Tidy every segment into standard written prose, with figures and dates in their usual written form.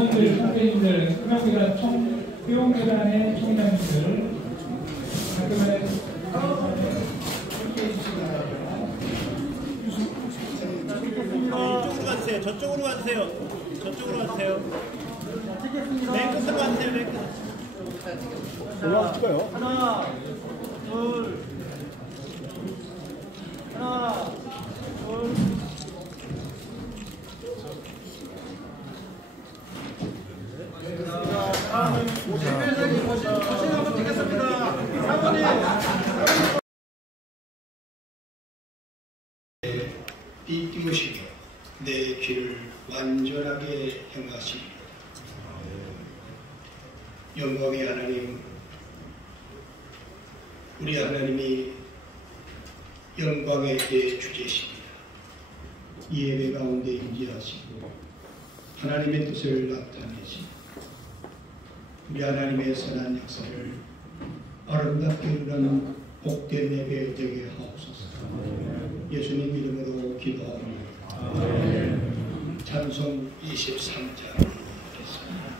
임원들, 선배님들, 의용재단의 총장님들 가끔은 이쪽으로 가주세요. 저쪽으로 가주세요. 저쪽으로 가주세요. 맨 끝으로 가주세요. 맨 끝. 올라가서 찍어요. 하나, 둘, 하나, 둘. 대표이사님 거실 한번 찍겠습니다. 사모님. 띄우시고 내 귀를 완전하게 향하시고 영광의 하나님, 우리 하나님이 영광의 주제십니다. 이 예배 가운데 임재하시고 하나님의 뜻을 나타내시고 우리 하나님의 선한 역사를 아름답게 이루는 복된 예배 되게 하옵소서. 예수님 이름으로 기도합니다. 찬송 23장 읽겠습니다.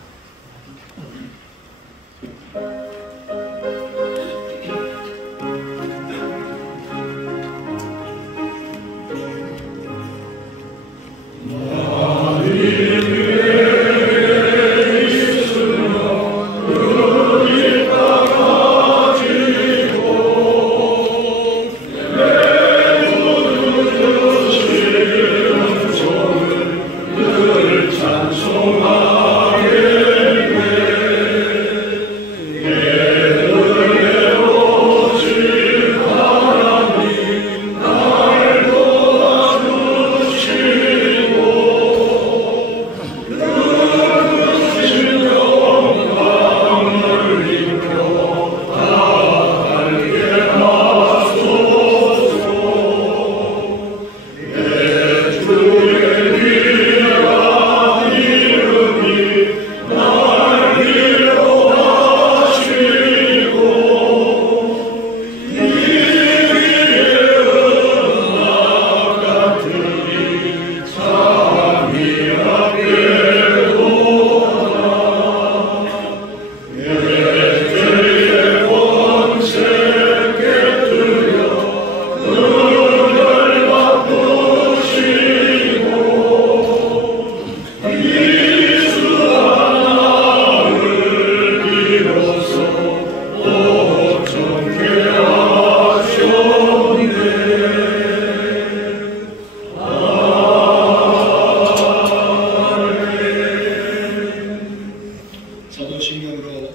사도신경으로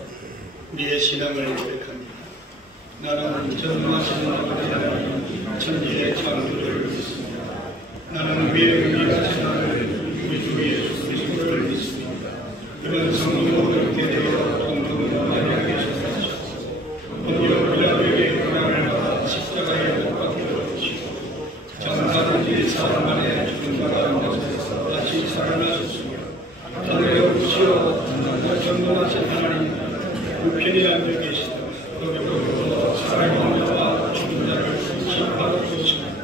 우리의 신앙을 고백합니다. 나는 전능하신 아버지 하나님 천지의 창조를 믿습니다. 나는 위의 의미가 전하는 우리 주 예수 그리스도를 믿습니다. 그는 성령으로 그렇게 되어 동정으로 마리아에게 주셨고 본디오 빌라도에게 고난을 받아 십자가에 못 박혀 죽으시고 장사든지 사흘 만에 죽은 바 가운데서 다시 살아나셨으며 하늘에 오시어 전능하신 하나님 우편에 앉아 계시다. 거기로부터 살아있는 자와 죽은 자를 심판하고 계십니다.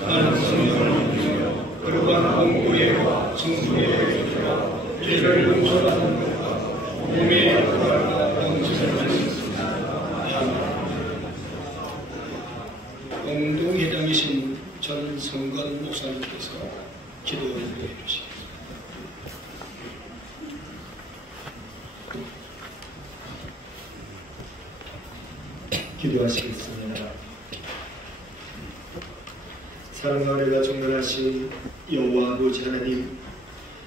나는 성령을 믿으며 거룩한 공의와 성도의 교회와 죄를 용서하는 것과 몸의 역할과 영생을 믿습니다. 공동회장이신 전성건 목사님께서 기도를 해주시겠습니다. 기도하시겠습니다. 사랑하는 정결하신 여호와 아버지 하나님,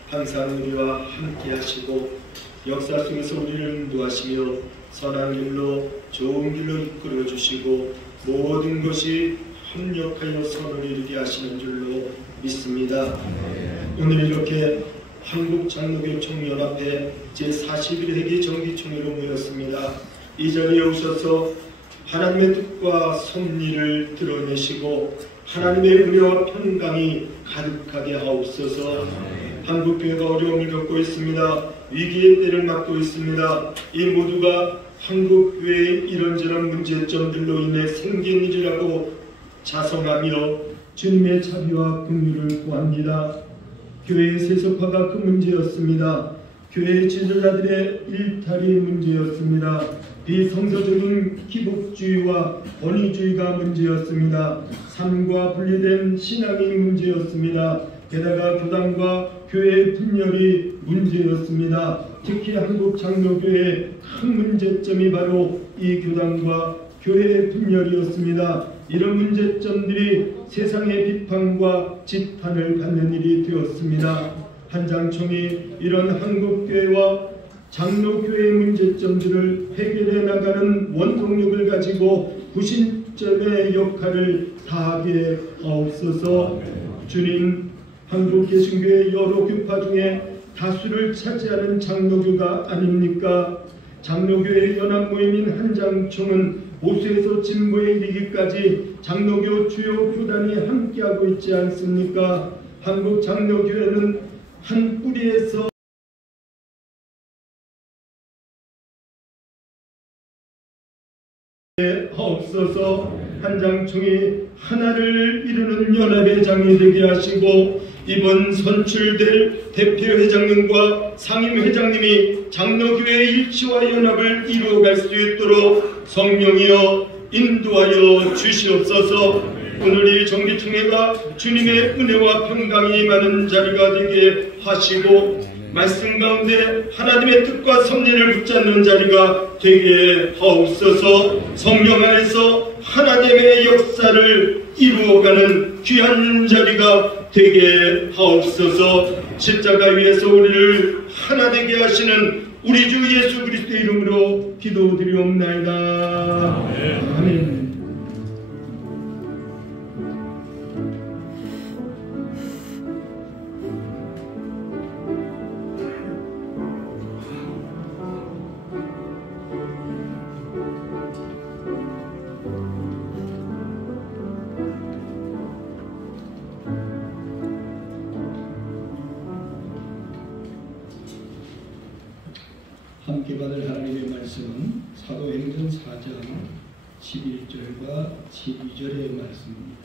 항상 우리와 함께 하시고 역사 속에서 우리를 인도하시며 선한 길로 좋은 길로 이끌어 주시고 모든 것이 협력하여 선을 이루게 하시는 줄로 믿습니다. 오늘 이렇게 한국장로교총연합회 제41회기 정기총회로 모였습니다. 이 자리에 오셔서 하나님의 뜻과 섭리를 드러내시고 하나님의 은혜와 평강이 가득하게 하옵소서. 한국교회가 어려움을 겪고 있습니다. 위기의 때를 맞고 있습니다. 이 모두가 한국교회의 이런저런 문제점들로 인해 생긴 일이라고 자성하며 주님의 자비와 긍휼을 구합니다. 교회의 세속화가 그 문제였습니다. 교회 지도자들의 일탈이 문제였습니다. 비성서적인 기복주의와 권위주의가 문제였습니다. 삶과 분리된 신앙이 문제였습니다. 게다가 교단과 교회의 분열이 문제였습니다. 특히 한국 장로교회의 큰 문제점이 바로 이 교단과 교회의 분열이었습니다. 이런 문제점들이 세상의 비판과 지탄을 받는 일이 되었습니다. 한장총이 이런 한국교회와 장로교회의 문제점들을 해결해 나가는 원동력을 가지고 구심점의 역할을 다하게 하옵소서. 주님, 한국개신교의 여러 교파 중에 다수를 차지하는 장로교가 아닙니까? 장로교의 연합모임인 한장총은 보수에서 진보에 이르기까지 장로교 주요 교단이 함께하고 있지 않습니까? 한국 장로교회는 한 뿌리에서 하옵소서. 한장총이 하나를 이루는 연합의 장이 되게 하시고 이번 선출될 대표회장님과 상임회장님이 장로교회의 일치와 연합을 이루어갈 수 있도록 성령이여 인도하여 주시옵소서. 오늘 이 정기총회가 주님의 은혜와 평강이 임하는 자리가 되게 하시고 말씀 가운데 하나님의 뜻과 섭리를 붙잡는 자리가 되게 하옵소서. 성령 안에서 하나님의 역사를 이루어가는 귀한 자리가 되게 하옵소서. 십자가 위에서 우리를 하나 되게 하시는 우리 주 예수 그리스도의 이름으로 기도드리옵나이다. 아멘. 함께 받을 하나님의 말씀은 사도행전 4장 11절과 12절의 말씀입니다.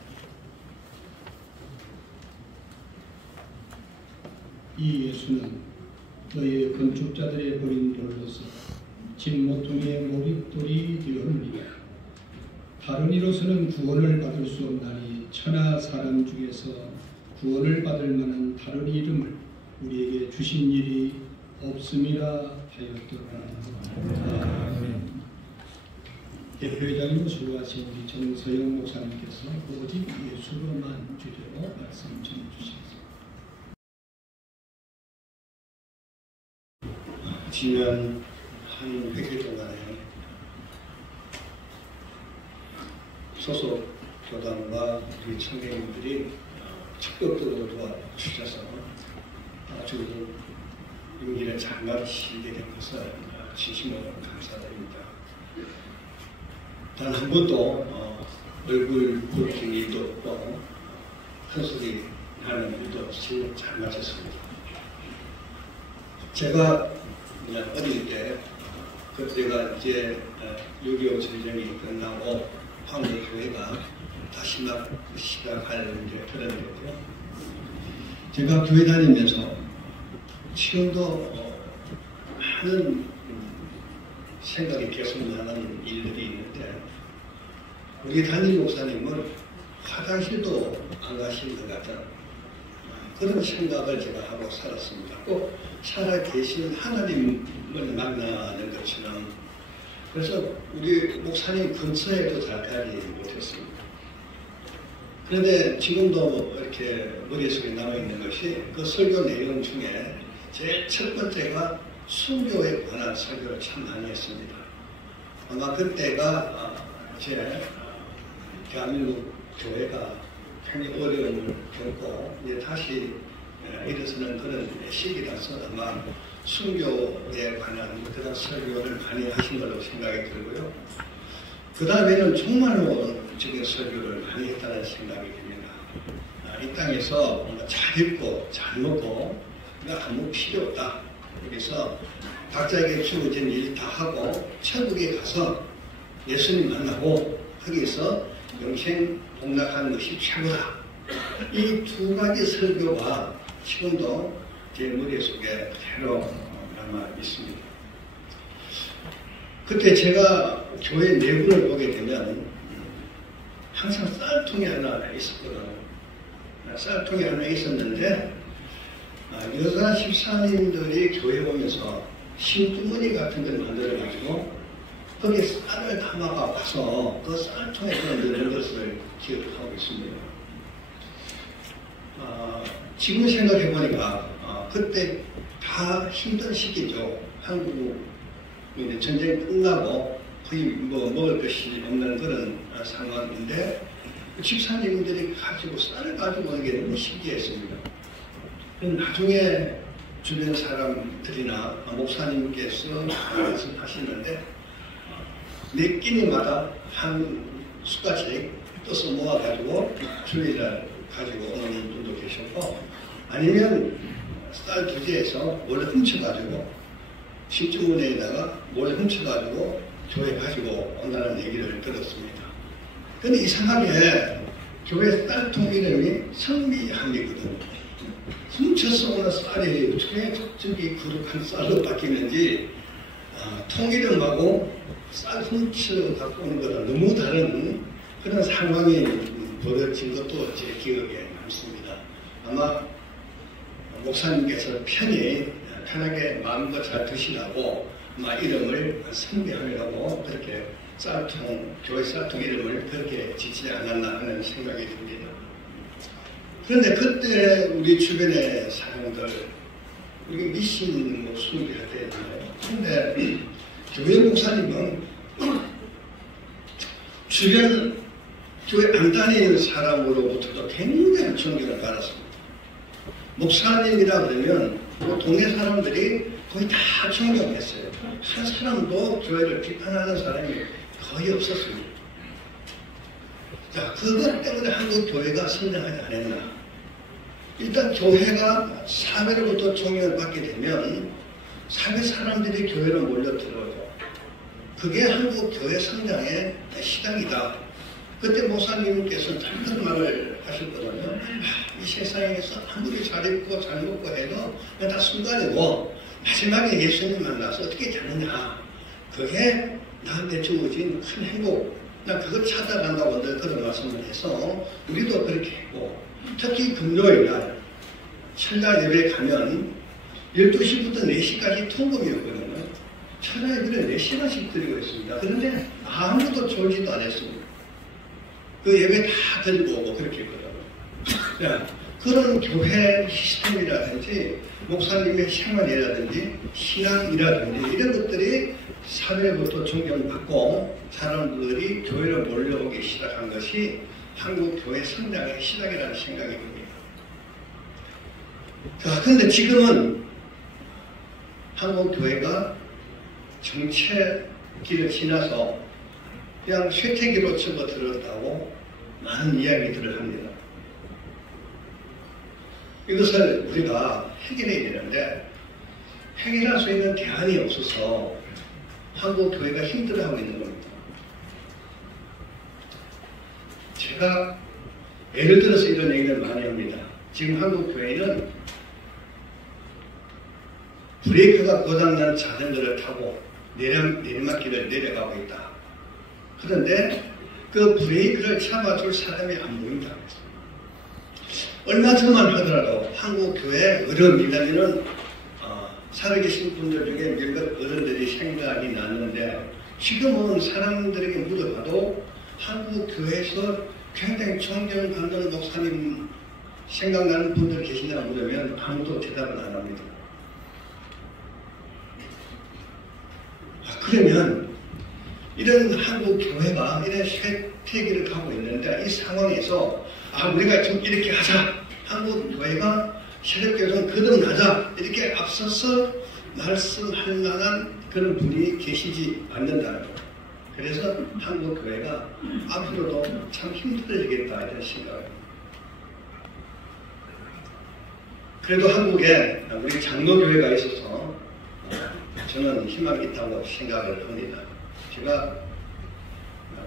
이 예수는 너희의 건축자들의 버린 돌로서 진모퉁이의 모릿돌이 되었느니라. 다른 이로서는 구원을 받을 수 없나니 천하 사람 중에서 구원을 받을 만한 다른 이름을 우리에게 주신 일이 없음이라 하였더라. 아멘. 대표회장님 수고하신 우리 정서영 목사님께서 오직 예수로만 주제로 말씀 전해주셨습니다. 지난 한 100일 동안에 소속 교단과 우리 청년들이 적극적으로 도와주셔서 아주 용기를 잘 마치게 된 것을 진심으로 감사드립니다. 단 한 번도 얼굴 붉힌 일도 없고 큰 소리 하는 일도 없이 잘 마쳤습니다. 제가 어릴 때 그때가 이제 6.25 전쟁이 끝나고 한국교회가 다시 막 시작할 그런 거고요. 제가 교회 다니면서 지금도 많은 생각이 계속 나는 일들이 있는데 우리 담임 목사님은 화장실도 안 가신 것 같은 그런 생각을 제가 하고 살았습니다. 꼭 살아계신 하나님을 만나는 것처럼. 그래서 우리 목사님 근처에도 잘 가지 못했습니다. 그런데 지금도 이렇게 머릿속에 남아있는 것이 그 설교 내용 중에 제일 첫 번째가 순교에 관한 설교를 참 많이 했습니다. 아마 그때가 제 대한민국 교회가 굉장히 어려움을 겪고 이제 다시 일어서는 그런 시기라서 아마 순교에 관한 그런 설교를 많이 하신 걸로 생각이 들고요. 그 다음에는 종말론적인 설교를 많이 했다는 생각이 듭니다. 이 땅에서 뭔가 잘 입고 잘 먹고 아무 필요 없다. 그래서 각자에게 주어진 일 다 하고 천국에 가서 예수님 만나고 거기서 영생 복락하는 것이 최고다. 이 두 가지 설교가 지금도 제 머릿속에 그대로 남아 있습니다. 그때 제가 교회 내부를 보게 되면 항상 쌀통이 하나 있었거든요. 쌀통이 하나 있었는데 여자 집사님들이 교회 오면서 신주머니 같은 걸 만들어가지고 거기에 쌀을 담아가 와서 그 쌀통에 넣는 것을 기억하고 있습니다. 지금 생각해보니까 그때 다 힘든 시기죠. 한국 전쟁 끝나고 거의 먹을 것이 없는 그런 상황인데 집사님들이 가지고 쌀을 가지고 오는 게 너무 신기했습니다. 나중에 주변 사람들이나 목사님께서 말씀하시는데 몇 끼니마다 한 숟가락 떠서 모아가지고 주일날 가지고 오는 분도 계셨고 아니면 쌀 부지에서 원래 훔쳐가지고 신주문에다가 몰래 훔쳐가지고 교회 가지고 온다는 얘기를 들었습니다. 근데 이상하게 교회 쌀통 이름이 성미함이거든요. 훔쳐서 오는 쌀이 어떻게 저기 거룩한 쌀로 바뀌는지 통이름하고 쌀 훔쳐 갖고 오는 거랑 너무 다른 그런 상황이 벌어진 것도 제 기억에 남습니다. 아마 목사님께서 편하게 마음껏 잘 드시라고 이름을 성미함이라고 그렇게 교회 쌀통 이름을 그렇게 짓지 않았나 하는 생각이 듭니다. 그런데 그때 우리 주변의 사람들, 우리 미신 목숨을 할 때잖아요. 그런데 교회 목사님은 주변 교회 안 다니는 사람으로부터도 굉장히 존경을 받았습니다. 목사님이라 그러면 동네 사람들이 거의 다 존경했어요. 한 사람도 교회를 비판하는 사람이 거의 없었습니다. 자, 그것 때문에 한국 교회가 성장하지 않았나? 일단 교회가 사회로부터 존경을 받게 되면 사회 사람들이 교회로 몰려들어요. 그게 한국 교회 성장의 시작이다. 그때 목사님께서 그런 말을 하셨거든요. 이 세상에서 아무리 잘 입고 잘 먹고 해도 다 순간이고 마지막에 예수님 만나서 어떻게 되느냐. 그게 나한테 주어진 큰 행복. 난 그걸 찾아간다고 늘 그런 말씀을 해서 우리도 그렇게 했고 특히 금요일날 철야 예배에 가면 12시부터 4시까지 통금이었거든요. 철야 예배를 4시간씩 드리고 있습니다. 그런데 아무도 졸지도 않았습니다. 그 예배 다 드리고 오고 그렇게 했거든요. 그런 교회 시스템이라든지 목사님의 생활이라든지 신앙이라든지 이런 것들이 사회부터 존경받고 사람들이 교회로 몰려오기 시작한 것이 한국 교회 성장의 시작이라는 생각이 듭니다. 자, 그런데 지금은 한국 교회가 정체기를 지나서 그냥 쇠퇴기로 접어들었다고 많은 이야기들을 합니다. 이것을 우리가 해결해야 되는데 해결할 수 있는 대안이 없어서 한국 교회가 힘들어하고 있는 겁니다. 제가 예를 들어서 이런 얘기를 많이 합니다. 지금 한국 교회는 브레이크가 고장난 자전거를 타고 내리막길을 내려가고 있다. 그런데 그 브레이크를 잡아줄 사람이 안 보인다. 얼마 전만 하더라도 한국 교회 어른이라면은 살아계신 분들 중에 몇몇 어른들이 생각이 나는데 지금은 사람들에게 물어봐도 한국 교회에서 굉장히 존경받는 목사님 생각나는 분들 계시냐고 물으면 아무도 대답을 안 합니다. 그러면 이런 한국 교회가 이런 쇠퇴기를 가고 있는데 이 상황에서 우리가 좀 이렇게 하자. 한국 교회가 새롭게 좀 거듭나자. 이렇게 앞서서 말씀할 만한 그런 분이 계시지 않는다는 것. 그래서 한국 교회가 앞으로도 참 힘들어지겠다 이런 생각입니다. 그래도 한국에 우리 장로교회가 있어서 저는 희망이 있다고 생각을 합니다. 제가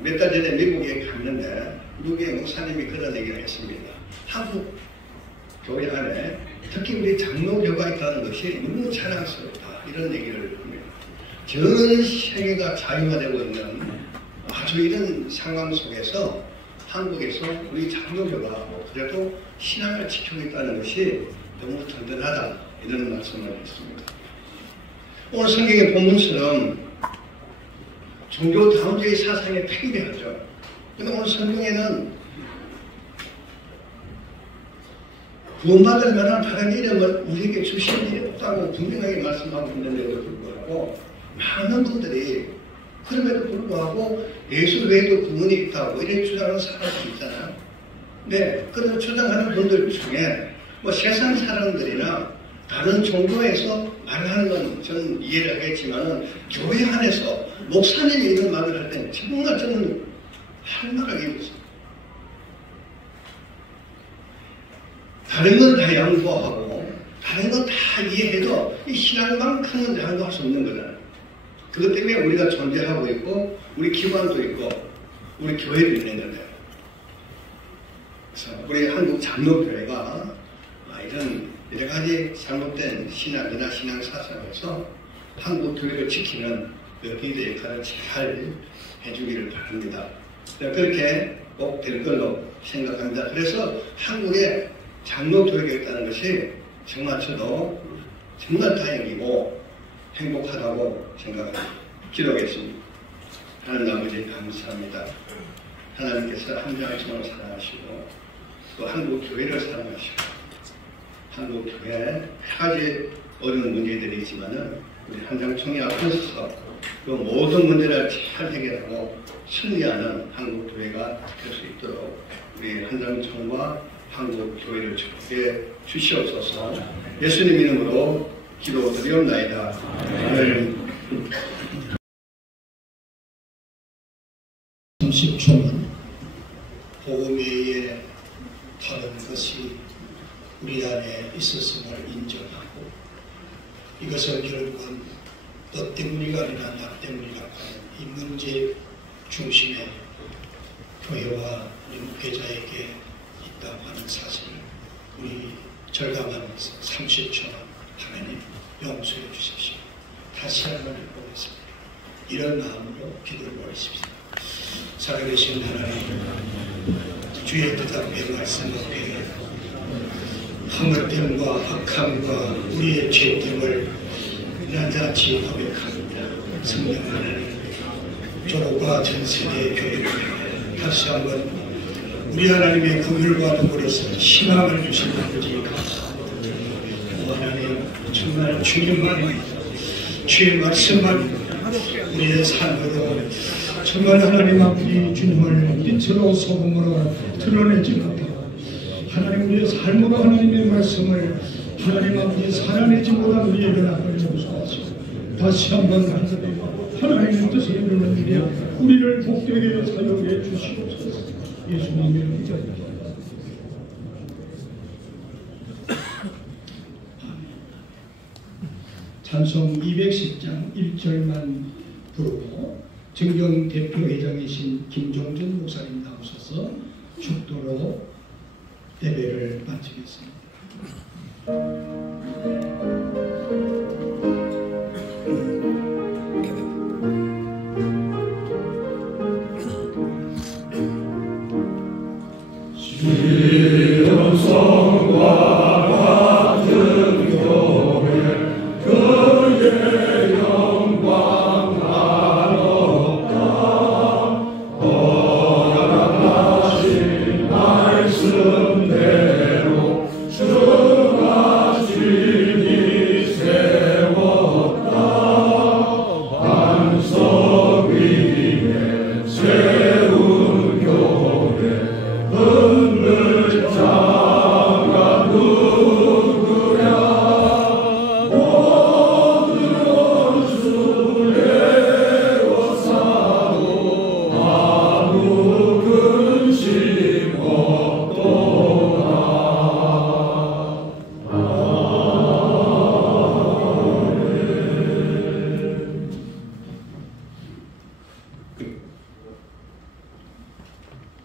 몇 달 전에 미국에 갔는데 미국의 목사님이 그런 얘기를 했습니다. 한국 교회 안에 특히 우리 장로교가 있다는 것이 너무 자랑스럽다. 이런 얘기를 합니다. 전 세계가 자유화되고 있는 아주 이런 상황 속에서 한국에서 우리 장로교가 그래도 신앙을 지키고 있다는 것이 너무 든든하다, 이런 말씀을 했습니다. 오늘 성경의 본문처럼 종교 다원주의 사상에 팽배하죠. 그런데 오늘 성경에는 구원받을 만한 다른 이름을 우리에게 주신 일이 없다고 분명하게 말씀하고 있는데도 불구하고 많은 분들이 그럼에도 불구하고 예수 외에도 구원이 있다고 이렇게 주장하는 사람들이 있잖아요. 네, 그런 주장하는 분들 중에 뭐 세상 사람들이나 다른 종교에서 말하는 건 저는 이해를 하겠지만은 교회 안에서 목사님이 이런 말을 할 때는 정말 저는 할 말하기 없어요. 다른 건 다 양보하고 다른 건 다 이해해도 이 신앙만큼은 양보할 수 없는 거잖아요. 그것 때문에 우리가 존재하고 있고 우리 기관도 있고 우리 교회도 있는 건데, 그래서 우리 한국 장로교회가 이런 여러 가지 잘못된 신앙이나 신앙사상에서 한국 교회를 지키는 리더의 역할을 잘 해주기를 바랍니다. 그렇게 꼭 될 걸로 생각합니다. 그래서 한국에 장로교회가 있다는 것이 정말 저도 정말 다행이고 행복하다고 생각합니다. 기도하겠습니다. 하나님 아버지 감사합니다. 하나님께서 한장총을 사랑하시고 또 한국 교회를 사랑하시고 한국 교회에 여러 가지 어려운 문제들이 있지만은 우리 한장총이 앞에 서서 그 모든 문제를 잘 해결하고 승리하는 한국 교회가 될 수 있도록 우리 한장총과 한국 교회를 축복해 주시옵소서. 예수님 이름으로 기도드리옵나이다. 아멘. 30초는 복음에 의해 다른 것이 우리 안에 있었음을 인정하고 이것은 결국은 너 때문이가 아니라 나 때문이라고 하는 이 문제 중심에 교회와 우리 목회자에게 있다고 하는 사실을 우리 절감하면서 30초 하나님 용서해 주십시오. 다시 한번 해보겠습니다. 이런 마음으로 기도를 올리십시오. 살아계신 하나님, 주의 뜻 앞에 말씀 앞에 허물됨과 악함과 우리의 죄됨을 낱낱이 고백합니다. 성령 하나님, 조로가 전 세대의 교회를 다시 한번 우리 하나님의 긍휼과 눈물에서 희망을 주신 아버지 감사합니다. 하나님, 정말 주의 말씀만 우리의 삶으로 정말 하나님 아버지 주님을 빛으로 소금으로 드러내지 못하고 하나님 우리의 삶으로 하나님의 말씀을 하나님 아버지 살아내지 못한 우리에게 나를 용서하시고 다시 한번 하나님의 뜻을 이루는 일에 우리를 복되게 사용해 주시옵소서. 예수님의 이름으로. 찬송 210장 1절만 부르고 정경 대표회장이신 김종준 목사님 나오셔서 축도로 예배를 마치겠습니다.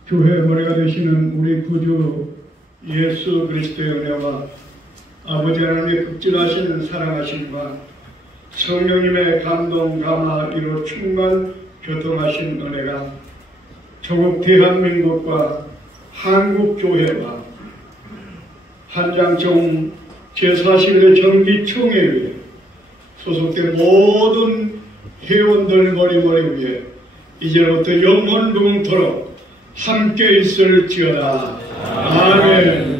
교회 머리가 되시는 우리 구주 예수 그리스도의 은혜와 아버지 하나님의 극진하신 사랑하심과 성령님의 감동 감화로 충만 교통하신 은혜가 조국 대한민국과 한국교회와 한장총 제41회 정기총회에 소속된 모든 회원들 머리머리 위에 이제부터 영원동토록 함께 있을지어다. 아멘.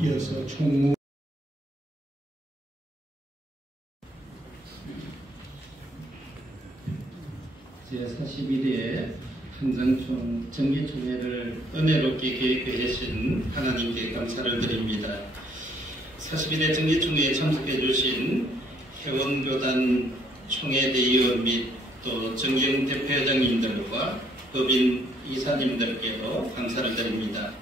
이어서 총무 제41회 한장총 정기총회를 은혜롭게 계획해 주신 하나님께 감사를 드립니다. 41회 정기총회에 참석해 주신 회원교단 총회대의원 및 또 정경대표회장님들과 법인 이사님들께도 감사를 드립니다.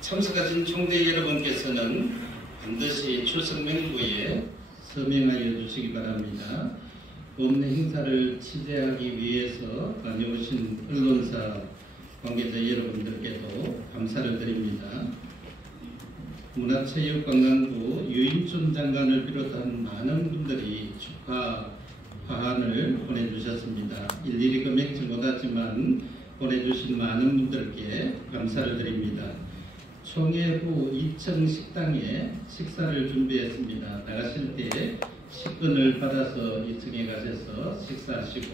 참석하신 총대 여러분께서는 반드시 출석 명부에 서명하여 주시기 바랍니다. 본 행사를 취재하기 위해서 다녀오신 언론사 관계자 여러분들께도 감사를 드립니다. 문화체육관광부 유인춘 장관을 비롯한 많은 분들이 축하 화환을 보내주셨습니다. 일일이 금액지 못하지만 보내주신 많은 분들께 감사를 드립니다. 총회 후 2층 식당에 식사를 준비했습니다. 나가실 때 식권을 받아서 2층에 가셔서 식사하시고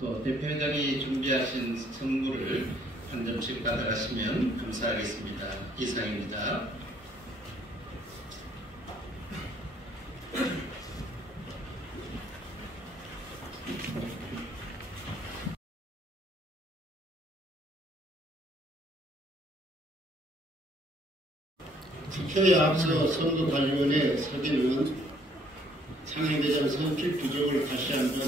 또 대표회장이 준비하신 선물을 한 점씩 받아가시면 감사하겠습니다. 이상입니다. 투표에 앞서 선거관리위원회 서기는 상임대장 선출 규정을 다시 한번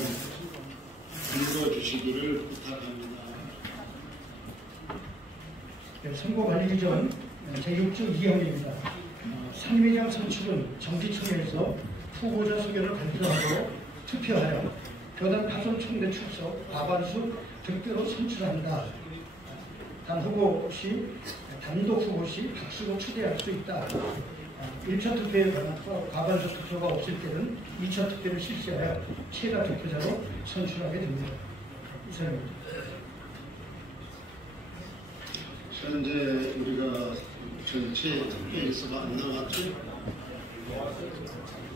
읽어주시기를 부탁합니다. 선거관리 규정 제6조 2항입니다. 상임회장 선출은 정기총회에서 후보자 소견을 발표하고 투표하여 교단 파손 총대 출석 과반수 득표로 선출합니다. 단독 후보 시 박수로 추대할 수 있다. 1차 투표에 관한 과반수 투표가 없을 때는 2차 투표를 실시하여 최다 득표자로 선출하게 됩니다. 이상입니다. 현재 우리가 전체 투표일수가 안 나왔죠?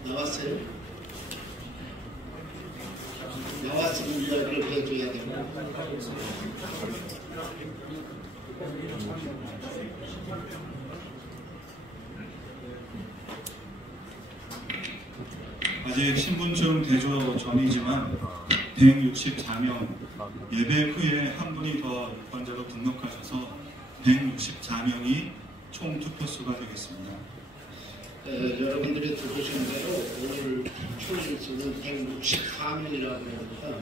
나왔어요? 나왔으면 이야기를 해줘야 됩니다. 아직 신분증 대조 전이지만 164명, 예배 후에 한 분이 더 유권자로 등록하셔서 164명이 총 투표수가 되겠습니다. 여러분들이 들으신 대로 오늘 총일수는 164명이라고 합니다.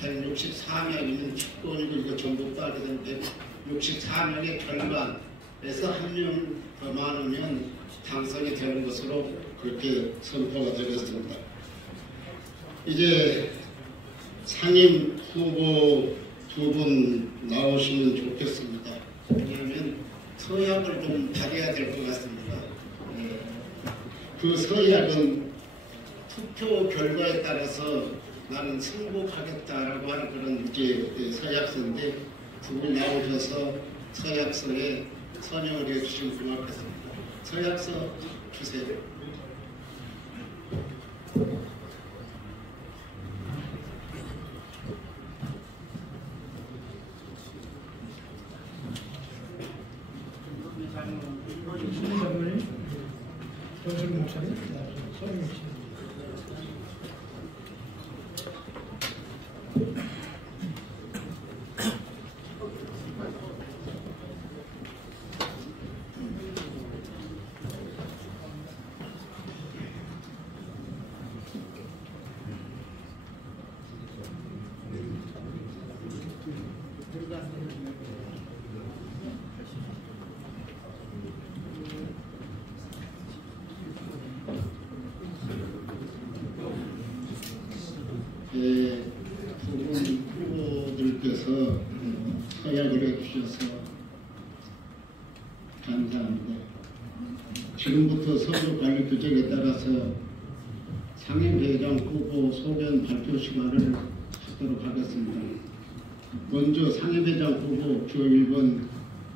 164명이면 축구이고 이거 전부 따게 되는데 64명의 결과에서 한 명 더 많으면 당선이 되는 것으로 그렇게 선포가 되었습니다. 이제 상임 후보 두 분 나오시면 좋겠습니다. 왜냐하면 서약을 좀 받아야 될 것 같습니다. 그 서약은 투표 결과에 따라서 나는 승복하겠다라고 하는 그런 이제 서약서인데 두 분 나오셔서 서약서에 서명을 해주시면 고맙겠습니다. 서약서 주세요. 장관님, 정철 목사님, 서영 목사님. 오셔서 서약을 해주셔서 감사합니다. 지금부터 선거관리규정에 따라서 상임회장 후보 소견 발표 시간을 갖도록 하겠습니다. 먼저 상임회장 후보 주 1번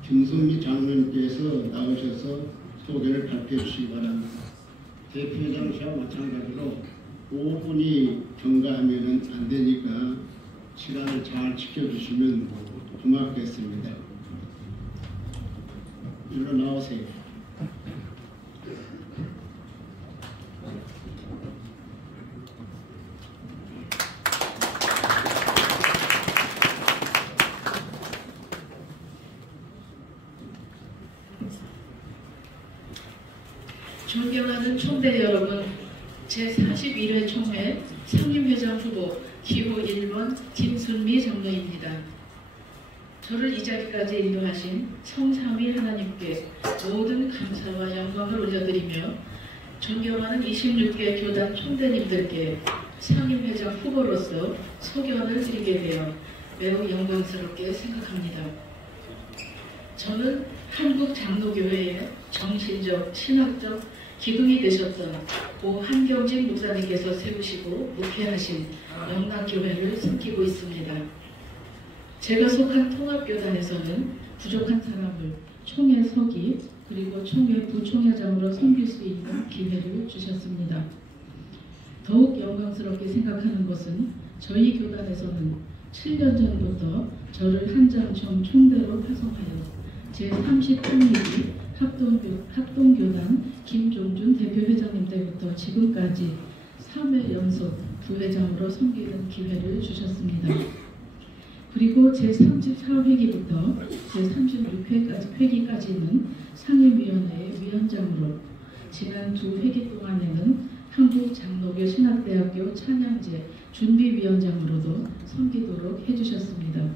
김선미 장로님께서 나오셔서 소견을 발표해 주시기 바랍니다. 대표회장 시와 마찬가지로 5분이 경과하면 안 되니까 시간을 잘 지켜주시면 고맙겠습니다. 일로 나오세요. 존경하는 총대 여러분, 제41회 총회 상임회장 후보 기호 1번 김순미 장로입니다. 저를 이 자리까지 인도하신 성삼위 하나님께 모든 감사와 영광을 올려드리며 존경하는 26개 교단 총대님들께 상임회장 후보로서 소견을 드리게 되어 매우 영광스럽게 생각합니다. 저는 한국 장로교회의 정신적, 신학적 기둥이 되셨던 고 한경진 목사님께서 세우시고 목회하신 영락교회를 섬기고 있습니다. 제가 속한 통합교단에서는 부족한 사람을 총회 서기 그리고 총회 부총회장으로 섬길 수 있는 기회를 주셨습니다. 더욱 영광스럽게 생각하는 것은 저희 교단에서는 7년 전부터 저를 한장총 총대로 파송하여 제33회기 합동교단 김종준 대표회장님 때부터 지금까지 3회 연속 부회장으로 섬기는 기회를 주셨습니다. 그리고 제34회기부터 제36회기까지는 상임위원회의 위원장으로 지난 2회기 동안에는 한국장로교 신학대학교 찬양제 준비위원장으로도 섬기도록 해주셨습니다.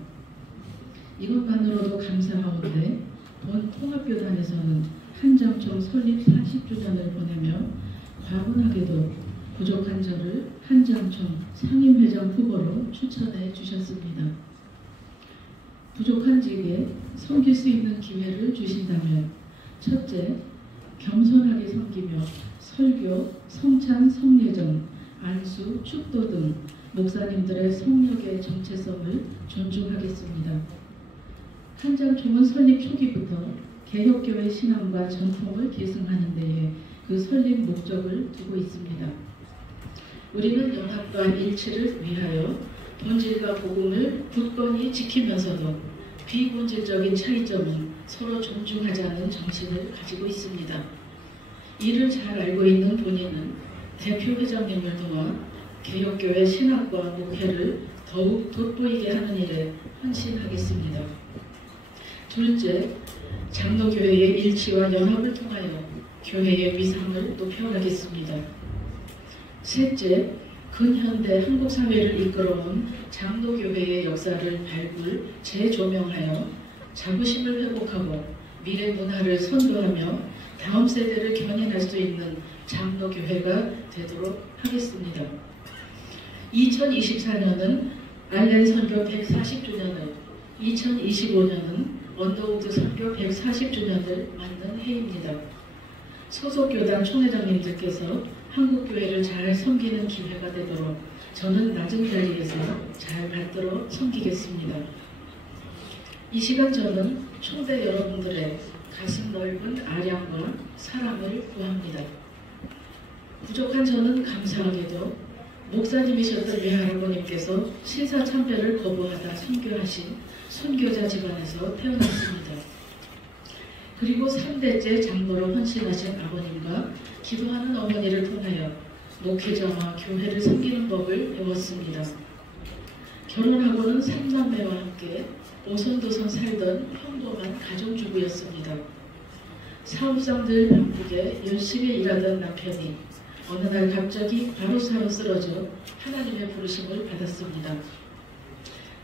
이것만으로도 감사하오되 본 통합교단에서는 한장총 설립 40주년을 보내며 과분하게도 부족한 저를 한장총 상임회장 후보로 추천해 주셨습니다. 부족한 제게 섬길 수 있는 기회를 주신다면 첫째, 겸손하게 섬기며 설교, 성찬, 성례전, 안수, 축도 등 목사님들의 성역의 정체성을 존중하겠습니다. 한장총은 설립 초기부터 개혁교회 신앙과 전통을 계승하는 데에 그 설립 목적을 두고 있습니다. 우리는 연합과 일치를 위하여 본질과 복음을 굳건히 지키면서도 비본질적인 차이점은 서로 존중하자는 정신을 가지고 있습니다. 이를 잘 알고 있는 본인은 대표회장님을 도와 개혁교회 신학과 목회를 더욱 돋보이게 하는 일에 헌신하겠습니다. 둘째, 장로교회의 일치와 연합을 통하여 교회의 위상을 높여가겠습니다. 셋째, 근현대 한국 사회를 이끌어온 장로교회의 역사를 발굴, 재조명하여 자부심을 회복하고 미래 문화를 선도하며 다음 세대를 견인할 수 있는 장로교회가 되도록 하겠습니다. 2024년은 알렌 선교 140주년을, 2025년은 언더우드 선교 140주년을 맞는 해입니다. 소속 교단 총회장님들께서 한국교회를 잘 섬기는 기회가 되도록 저는 낮은 자리에서 잘 받들어 섬기겠습니다. 이 시간 저는 총대 여러분들의 가슴 넓은 아량과 사랑을 구합니다. 부족한 저는 감사하게도 목사님이셨던 외할아버님께서 신사참배를 거부하다 순교하신 순교자 집안에서 태어났습니다. 그리고 3대째 장로로 헌신하신 아버님과 기도하는 어머니를 통하여 목회자와 교회를 섬기는 법을 배웠습니다. 결혼하고는 3남매와 함께 오손도손 살던 평범한 가정주부였습니다. 사업상 늘 바쁘게 열심히 일하던 남편이 어느 날 갑자기 바로사로 쓰러져 하나님의 부르심을 받았습니다.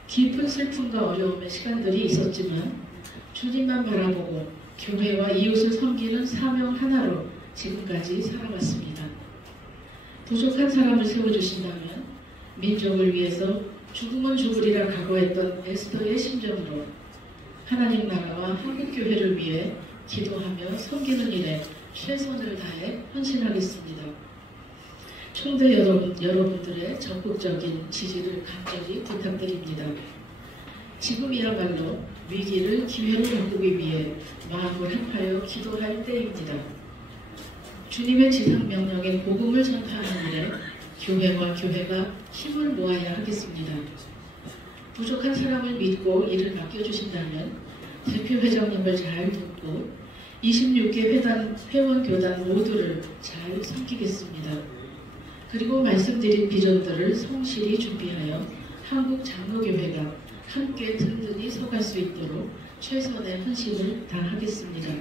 깊은 슬픔과 어려움의 시간들이 있었지만 주님만 바라보고 교회와 이웃을 섬기는 사명 하나로 지금까지 살아왔습니다. 부족한 사람을 세워주신다면 민족을 위해서 죽으면 죽으리라 각오했던 에스더의 심정으로 하나님 나라와 한국교회를 위해 기도하며 섬기는 일에 최선을 다해 헌신하겠습니다. 총대 여러분들의 적극적인 지지를 간절히 부탁드립니다. 지금이야말로 위기를 기회로 바꾸기 위해 마음을 합하여 기도할 때입니다. 주님의 지상명령인 복음을 전파하는 일에 교회와 교회가 힘을 모아야 하겠습니다. 부족한 사람을 믿고 일을 맡겨주신다면 대표회장님을 잘 돕고 26개 회원교단 모두를 잘 섬기겠습니다. 그리고 말씀드린 비전들을 성실히 준비하여 한국 장로교회가 함께 든든히 서갈 수 있도록 최선의 헌신을 다하겠습니다.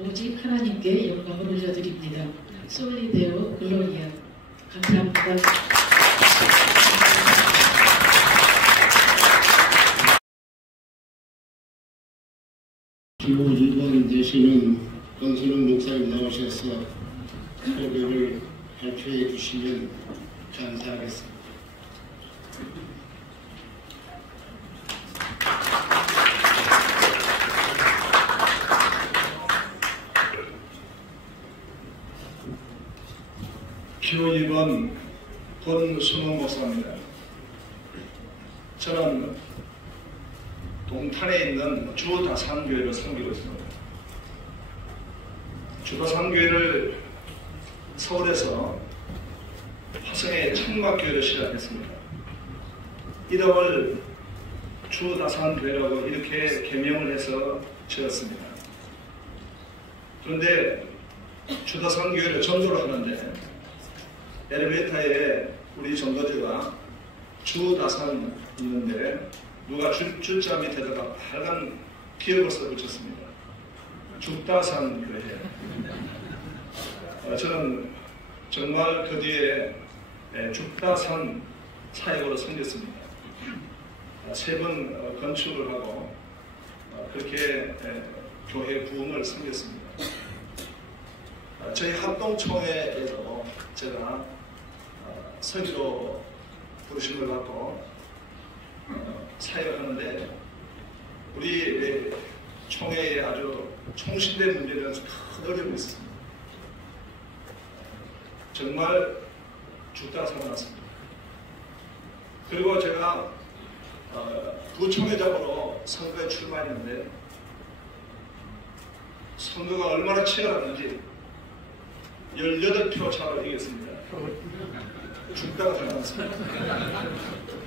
오직 하나님께 영광을 올려드립니다. 솔리 데오 글로리아. 감사합니다. 기호 1번 되시는 권순웅 목사님 나오셔서 소개를 발표해 주시면 감사하겠습니다. 기호 2번 권순웅 목사입니다. 저는 동탄에 있는 주다산교회를 섬기고 있습니다. 주다산교회를 서울에서 화성의 청막교회를 시작했습니다. 이름을 주다산교회라고 이렇게 개명을 해서 지었습니다. 그런데 주다산교회를 전도를 하는데 엘리베이터에 우리 전도지가 주다산 있는데 누가 주자 밑에다가 빨간 기억을 써붙였습니다. 죽다산 교회. 저는 정말 그 뒤에 죽다산 사역으로 섬겼습니다. 3번 건축을 하고 그렇게 교회 부흥을 섬겼습니다. 저희 합동총회에도 제가 서기로 부르심을 받고 사역하는데 우리 총회에 아주 총신된 문제는 큰 어려움이 있습니다. 정말 죽다 살아났습니다. 그리고 제가 부총회장으로 선거에 출마했는데 선거가 얼마나 치열했는지 18표 차로 이겼습니다. 죽다가 살아났습니다.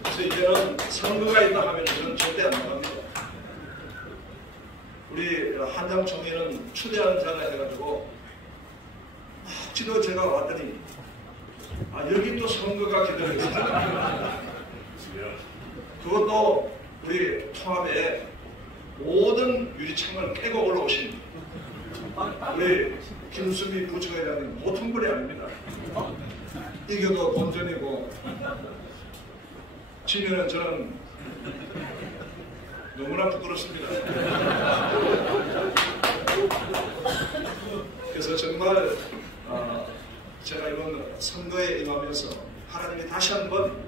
그래서 이제는 선거가 있다 하면 저는 절대 안 나갑니다. 우리 한장총회는 추대하는 자가 해가지고 혹시도 제가 왔더니 여기 또 선거가 기다리고 있습니다. 그것도 우리 통합에 모든 유리창을 깨고 올라오신 우리 김수미 부총회장님 보통 분이 아닙니다. 이겨도 본전이고 지면은 저는 너무나 부끄럽습니다. 그래서 정말 제가 이번 선거에 임하면서 하나님이 다시 한번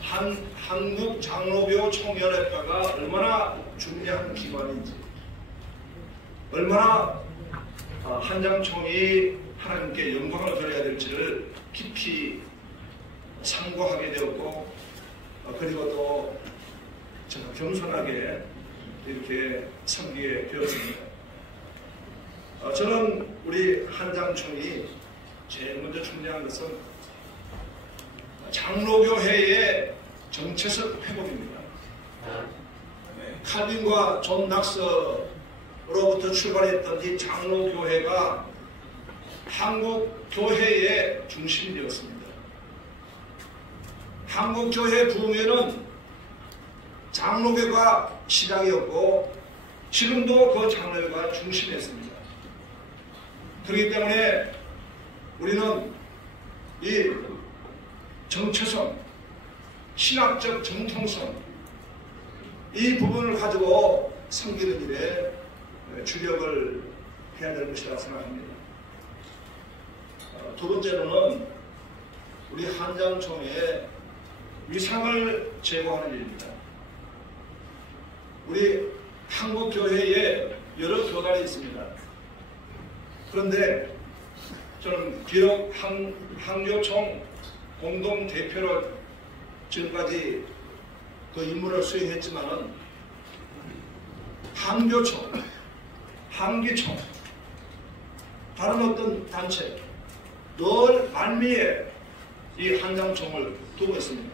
한국 장로교 총연합회가 얼마나 중요한 기관인지, 얼마나 한장총이 하나님께 영광을 드려야 될지를 깊이 상고하게 되었고, 그리고 또 제가 겸손하게 이렇게 섬기게 되었습니다. 저는 우리 한장총이 제일 먼저 중요한 것은 장로교회의 정체성 회복입니다. 칼빈과 존 낙서로부터 출발했던 이 장로교회가 한국 교회의 중심이 되었습니다. 한국 교회 부흥회는 장로교가 시작이었고 지금도 그 장로교가 중심이었습니다. 그렇기 때문에 우리는 이 정체성, 신학적 정통성, 이 부분을 가지고 섬기는 일에 주력을 해야 될 것이라 생각합니다. 두 번째로는 우리 한장총회에 위상을 제거하는 일입니다. 우리 한국교회에 여러 교단이 있습니다. 그런데 저는 비록 한교총 공동대표로 지금까지 그 임무를 수행했지만은 한교총, 한기총, 다른 어떤 단체 늘 말미에 이 한장총을 두고 있습니다.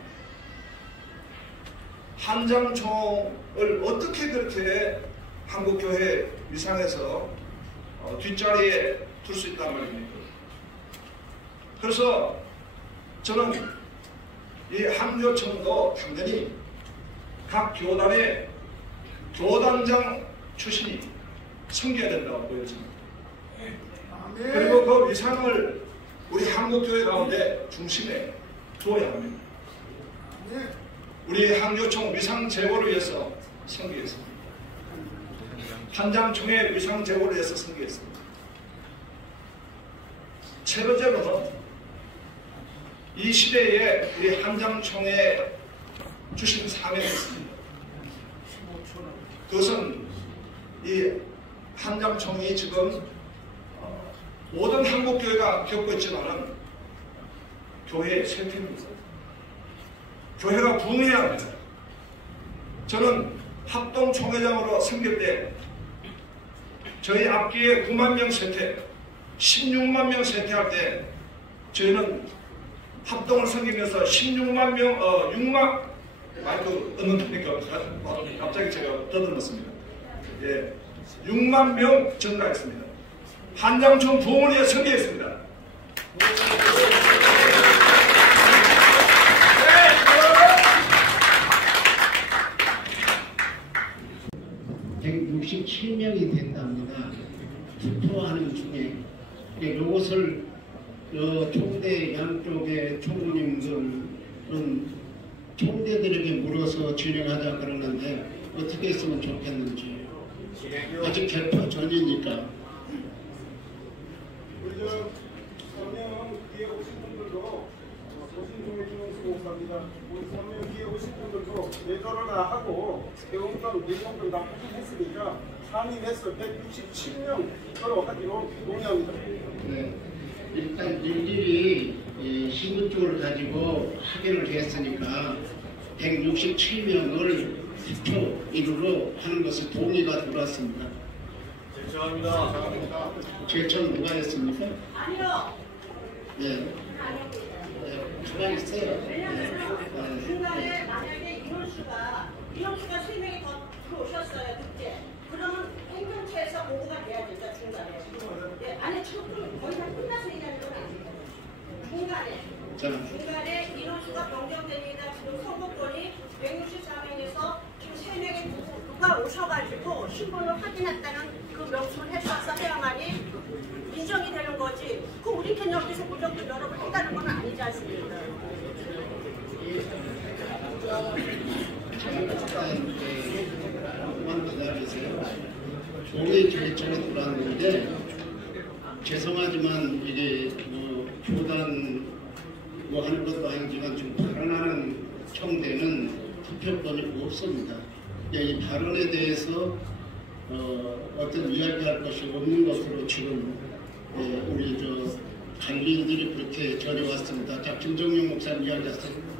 한장총을 어떻게 그렇게 한국교회 위상에서 뒷자리에 둘 수 있단 말입니까? 그래서 저는 이 한교총도 당연히 각 교단의 교단장 출신이 섬겨야 된다고 보여집니다. 그리고 그 위상을 우리 한국교회 가운데 중심에 두어야 합니다. 우리 한교총 위상 제고를 위해서 섬기겠습니다. 한장총의 위상 제고를 위해서 섬기겠습니다. 세 번째로는 이 시대에 우리 한장총에 주신 사명이 있습니다. 그것은 이 한장총이 지금 모든 한국교회가 겪고 있지만은 교회의 쇠퇴입니다. 교회가 부흥해야 합니다. 저는 합동총회장으로 섬길 때 저희 앞기에 9만 명 쇠퇴, 16만 명 쇠퇴할 때 저희는 합동을 섬기면서 16만 명, 6만 마이크 얻는다니까 갑자기 제가 떠들었습니다. 예, 6만 명 증가했습니다. 한장총 부흥을 위해 섬기했습니다. 167명이 됐답니다. 투표하는 중에 이것을 총대 양쪽의 총무님들은 총대들에게 물어서 진행하자 그러는데 어떻게 했으면 좋겠는지 아직 개표 전이니까. 우리 서명 뒤에 오신 분들도 소신 중에 김영수 목사입니다. 우리 서명 뒤에 오신 분들도 내조를 하고 대원권, 내원권 다 포기했으니까 상임해서 167명으로 하기로 동의합니다. 네. 일단 일일이 신분증을 가지고 확인을 했으니까 167명을 투표인으로 하는 것을 동의가 들어왔습니다. 제청합니다. 제청 누가 했습니까? 아니요. 네. 가만히 있어요. 왜냐하면 중간에 만약에 인원수가 3명이 더 들어오셨어요. 그때. 그러면 행정처에서 보고가 돼야 된다. 중간에. 네, 아니 지금 거의 다 끝나서 얘기하는 건 아닙니다. 중간에 인원수가 변경됩니다. 지금 선거권이 164명에서 지금 3명이 누가 오셔가지고 신분을 확인했다는 그 명수를 해서 해야만이 인정이 되는 거지. 그 우리는 여기서 무조건 여러분 한다는 건 아니지 않습니까? 조금만 기다리세요. 종이 결정에 들어왔는데 죄송하지만 이게 교단 하는 것도 아니지만 좀 발언하는 청대는 투표권이 없습니다. 이 발언에 대해서 어떤 이야기할 것이 없는 것으로 지금 우리 관리인들이 그렇게 전해왔습니다. 자, 김정용 목사님 이야기하세요.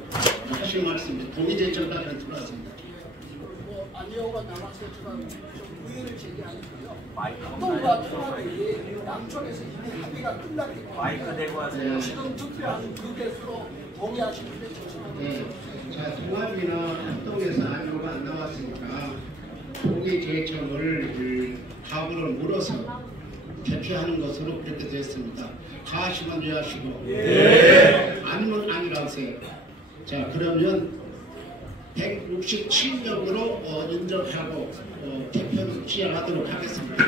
하신 말씀이 동의제청까지 들어왔습니다. 안녕하가 남았었지만 좀 의의를 제기하는데요. 합동과 통합이 양쪽에서 이미 합의가 끝났기 때문에 마이크 대고 하세요. 지금 투표한 그 개수로 동의하시는데 좋습니다. 네. 자, 통합이나 합동에서 안료가 안 나왔으니까 동의제청을 가부를 물어서 개표하는 것으로 그렇게 되었습니다. 가하시면 이해하시고 아니면 아니라 하세요. 자, 그러면 167명으로 인정하고 개표를 시작하도록 하겠습니다.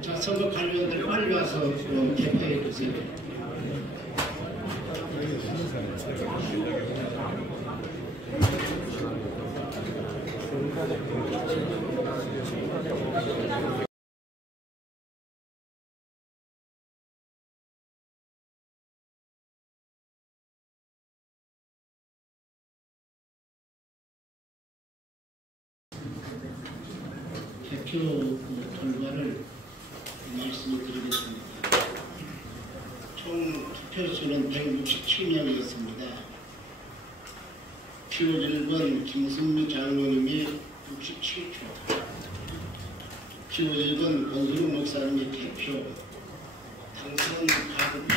자, 선거 관리원들 빨리 와서 개표해 주세요. 투표 결과를 말씀을 드리겠습니다. 총 투표수는 167명이었습니다. 표 1번 김승미 장로님이 67표, 표 1번 권순욱 목사님이 100표, 당선 당선되었습니다.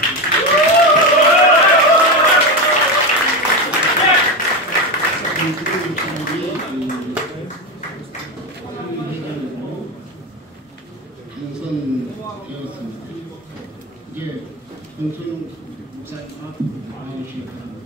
이제 권순욱 목사님 앞으로 나오시기 바랍니다.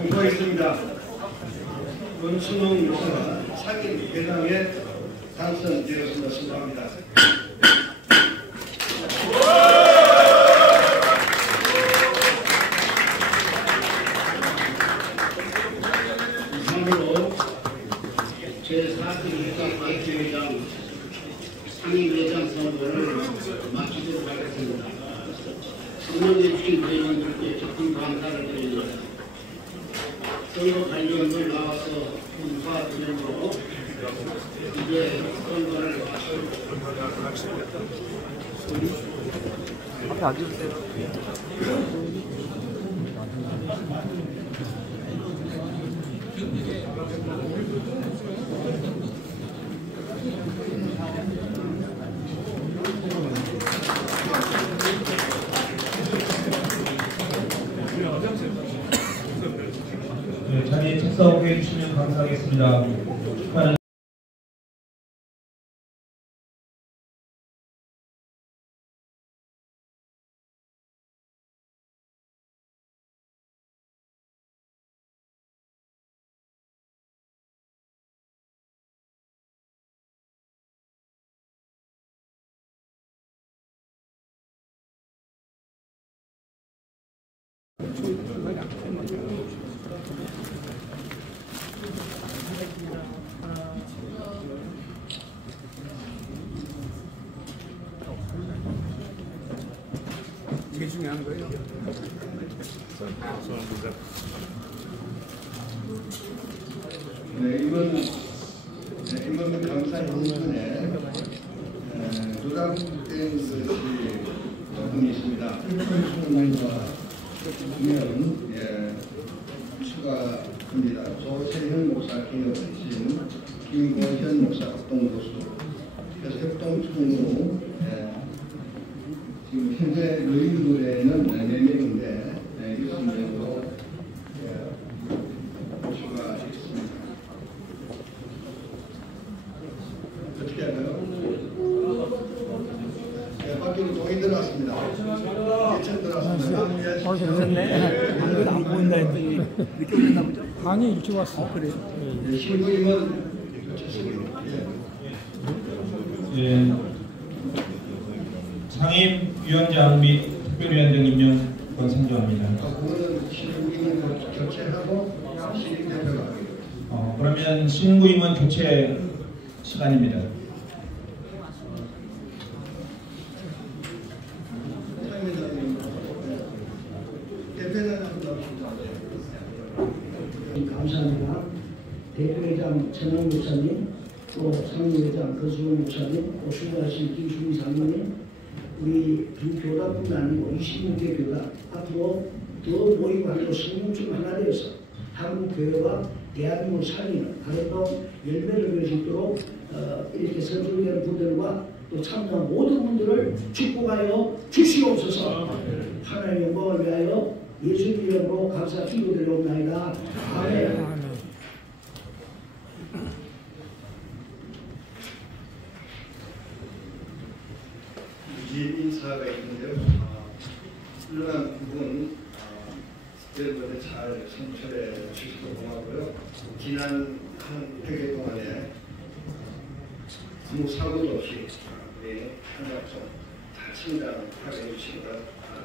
공포했습니다. 권순욱 목사가 상임 회장에 당선되었습니다. 축하합니다. 이상으로 제4회 파티회장 상임회장 선거를 마치도록 하겠습니다. 선명해주신 회원들께 깊은 감사를 드립니다. 선거 관련들 나와서 감사드리므로 이제 선거를 마치도록 앞에 앉으세요. 자리에 착석해 주시면 감사하겠습니다. 축하는 이게 중요한 거예요. 네, 이번 감사 인문에 누락된 것이 조금 있습니다. 수능과 중요한 추가합니다. 조세현 목사 기업이신 김고현 목사 합동교수, 그래서 협동총으로 지금 현재 의인물에는 4명인데 이순명으로 추가했습니다. 어떻게 할까요? 네, 밖으로 동의 들어왔습니다. 예천 들어왔습니다. 재밌었네. 아무도 안 보인다 했더니 늦게 오셨나 보죠? 아니, 일찍 왔어. 그래요? 네, 신부임은 예, 상임위원장 및 특별위원장 임명 권상조합니다. 그거는 신부임은 교체하고 신임대표가 하기로. 그러면 신부임원 교체 시간입니다. 감사합니다. 대표회장 전원 목사님, 또 상임회장 거수원 목사님, 또 수고하신 김수미 장로님, 우리 두 교단뿐만 아니고 26개 교단 앞으로 더 모이고 하고 성공 중 하나 되어서 한국 교회와 대한민국을 살리는 아름다운 열매를 맺을 수 있도록 이렇게 선출된 분들과 또 참여한 모든 분들을 축복하여 주시옵소서. 하나님의 영광을 위하여 예수 이름으로 감사 기도드리옵나이다. 아멘. 인사가 있는데요. 훌륭한 부분 여러분들 잘 선출해 주셔서 고마고요. 지난 한 100일 동안에 아무 사고도 없이 우리 한작품 잘 성장하게 해주시니까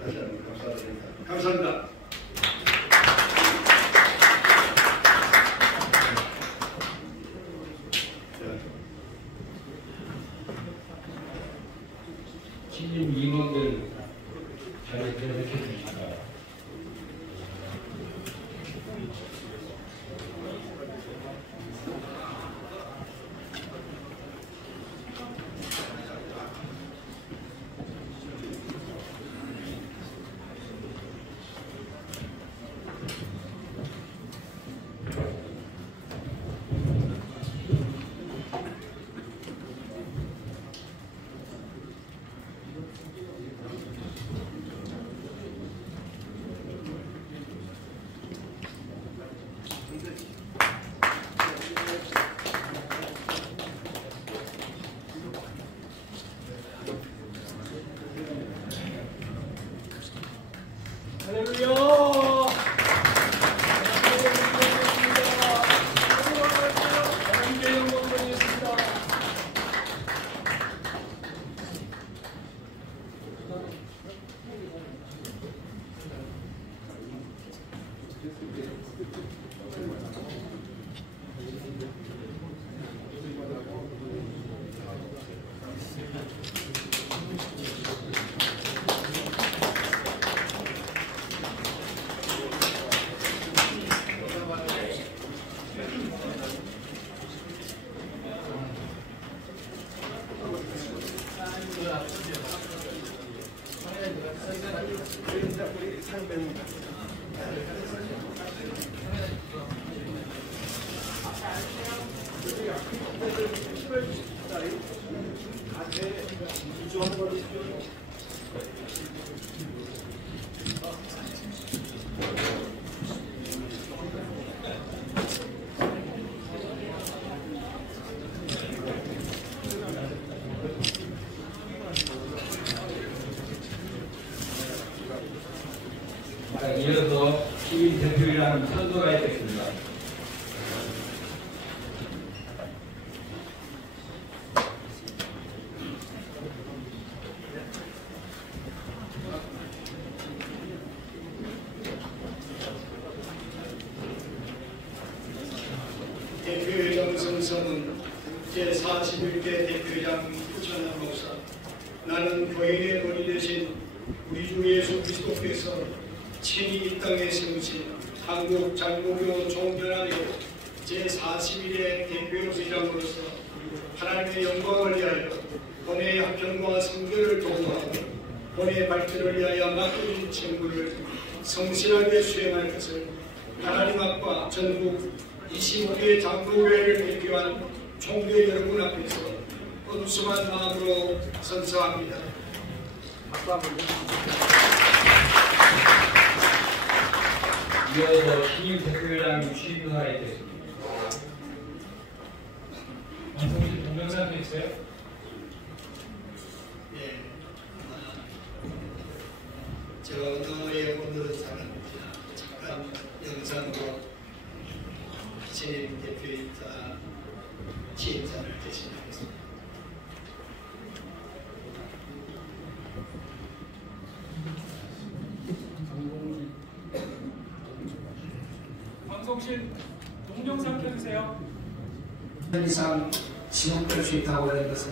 다시 한번 감사드립니다. 감사합니다. 신임 임원들 자리에 뵙겠습니다. 이어서 시민 대표이라는 선도가 있겠습니다. 대표회장 선서는 제41대 대표회장 후천한 목사. 나는 교인의 본이 되신 우리 주 예수 그리스도께서 친히 이 땅에 세우신 한국 장로교 종전하여 제41의 대표회장으로서 하나님의 영광을 위하여 본회의 합평과 성결을 도모하고 본회의 발전을 위하여 맡겨진 책무를 성실하게 수행할 것을 하나님 앞과 전국 25개 장로교회를 대표한 총회 여러분 앞에서 엄숙한 마음으로 선서합니다. 이어서 신임 대표회장 취임사가 있겠습니다. 완성된 동영상 있어요? 예. 제가 언어의 오늘은 잠깐 영상으로 신임 대표이사 취임사를 대신하겠습니다. 방송실 동영상 켜주세요. 이상 지속될 수 있다고 하는 것은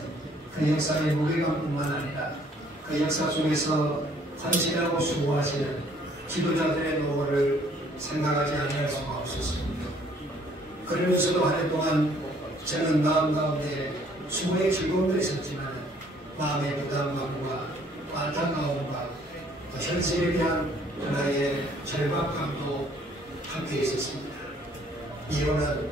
그 역사의 무게감뿐만 아니라 그 역사 속에서 헌신하고 수고하시는 지도자들의 노고를 생각하지 않을 수가 없었습니다. 그러면서도 한 해 동안 저는 마음 가운데 수고의 즐거움도 있었지만 마음의 부담감과 안타까움과 현실에 대한 하나의 절박함도 함께 있었습니다. 이유는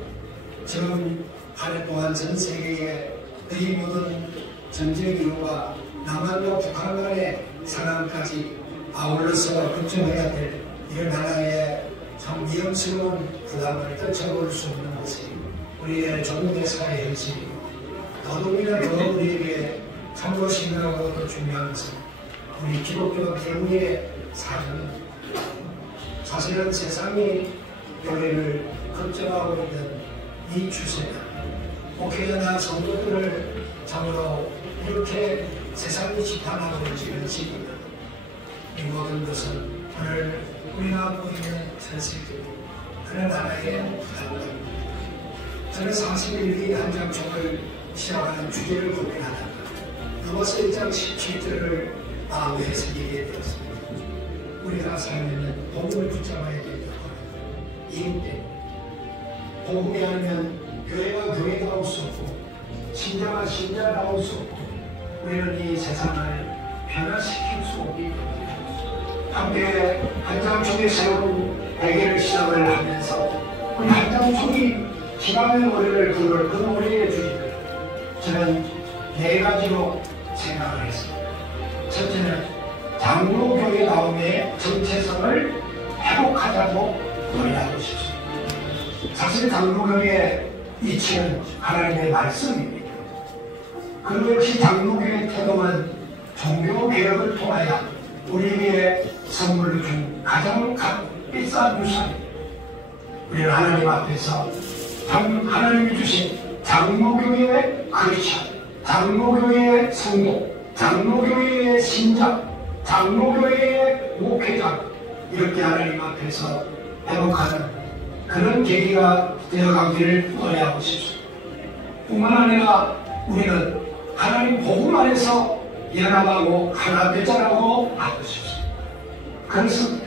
지금 한 해 동안 전 세계의 이 모든 전쟁 이유가 남한과 북한 간의 상황까지 아울러서 걱정해야 될 이런 하나의 참 위험스러운 부담을 떨쳐볼 수 없는 것이 우리의 전국의 사회 현실이고, 더더욱이나 더 우리에게 참으로 심각하고 더 중요한 것은 우리 기독교 대우의 사정입니다. 사실은 세상이 교회를 걱정하고 있는 이 추세는 목회자나 성도들을 참으로 이렇게 세상이 지탄하고 있는 시기입니다. 이 모든 것은 오늘 우리가 보이는 현실들, 그런 하나의 부담입니다. 저는 41기 한장총을 시작하는 주제를 고민하다가 로마서 1장 17절을 마음에 새기게 되었습니다. 우리가 살면 복음을 붙잡아야 된다고 하는 이유 때문에, 복음이 아니면 교회가 교회다울 수 없고 신자가 신자다울 수 없고 우리는 이 세상을 변화시킬 수 없기 때문에 함께 한장총에 세운 대계를 시작을 하면서 우리 한장총이 지나면 우리를 부를 그 노래의 주인을 저는 4가지로 생각을 했습니다. 첫째는 장로교회다움의 정체성을 회복하자고 노래하고 싶습니다. 사실 장로교회의 이치는 하나님의 말씀입니다. 그 역시 장로교회의 태도는 종교개혁을 통하여 우리에게 선물로 준 가장 비싼 유산입니다. 우리는 하나님 앞에서 하나님이 주신 장로교회의 크리스천, 장로교회의 성도, 장로교회의 신자, 장로교회의 목회자, 이렇게 하나님 앞에서 회복하는 그런 계기가 되어가기를 노래하고 싶습니다. 뿐만 아니라 우리는 하나님 복음 안에서 연합하고 하나 되자라고 하고 싶습니다. 그렇습니다.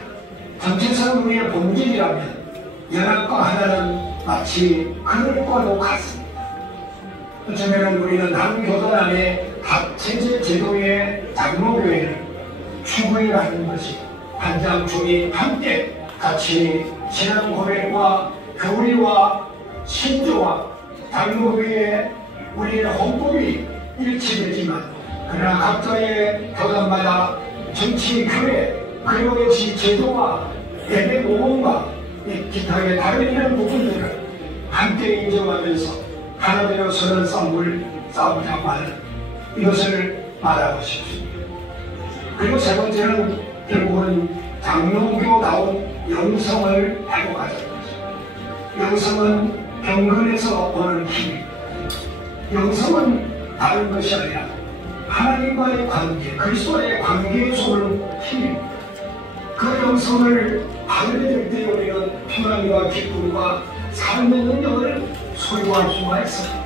전체적으로 우리의 본질이라면 연합과 하나는 마치 그늘과도 같습니다. 어쩌면 우리는 한 교단 안에 합체제 제도의 장로교회를 추구해 가는 것이 한장총이 함께 같이 신앙 고백과 교리와 신조와 장로교회의 우리의 헌법이 일치되지만, 그러나 각자의 교단마다 정치, 교회, 그리고 역시 제도와 예배 모범과 기타의 다른 이런 부분들을 함께 인정하면서 하나 되어 서는 싸움을 싸우자고 하는 이것을 말하고 싶습니다. 그리고 세 번째는 결국은 장로교다운 영성을 회복하자는 것입니다. 영성은 경건에서 오는 힘입니다. 영성은 다른 것이 아니라 하나님과의 관계, 그리스도와의 관계에서 오는 힘입니다. 그 영성을 받게 될 때 우리는 평안과 기쁨과 삶의 능력을 소유할 수가 있습니다.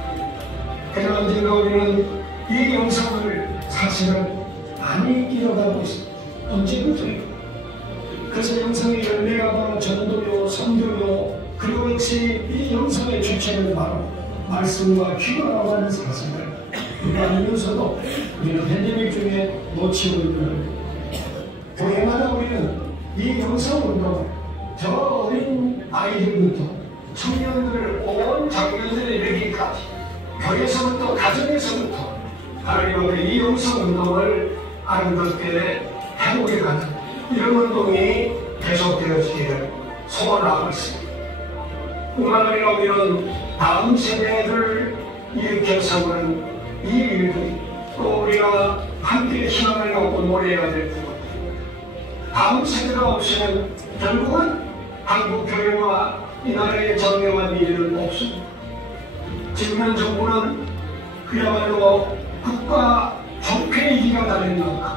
그러나 언젠가 우리는 이 영성을 사실은 많이 잃어가고 있습니다. 언제부터요? 그래서 영성의 열매가 바로 전도요, 선교요, 그리고 역시 이 영성의 주체는 바로 말씀과 기도라고 하는 사실을 우리가 알면서도 우리는 팬데믹 중에 놓치고 있는 겁니다. 교회마다 우리는 이 영성운동을 저 어린 아이들부터 청년들, 온 장년들에 이르기까지 교회에서부터 가정에서부터 하나님 앞에 이 영성운동을 아름답게 회복해가는 이런 운동이 계속되어지기를 소원하고 있습니다. 뿐만 아니라 우리는 다음 세대를 일으켜 세우는 이 일들이 또 우리가 함께 희망을 갖고 노래해야 될 부분, 다음 세대가 없으면 결국은 한국 교회와 이 나라의 정명한 미래는 없습니다. 지금 현 정부는 그야말로 국가 적폐이기가 달린 만큼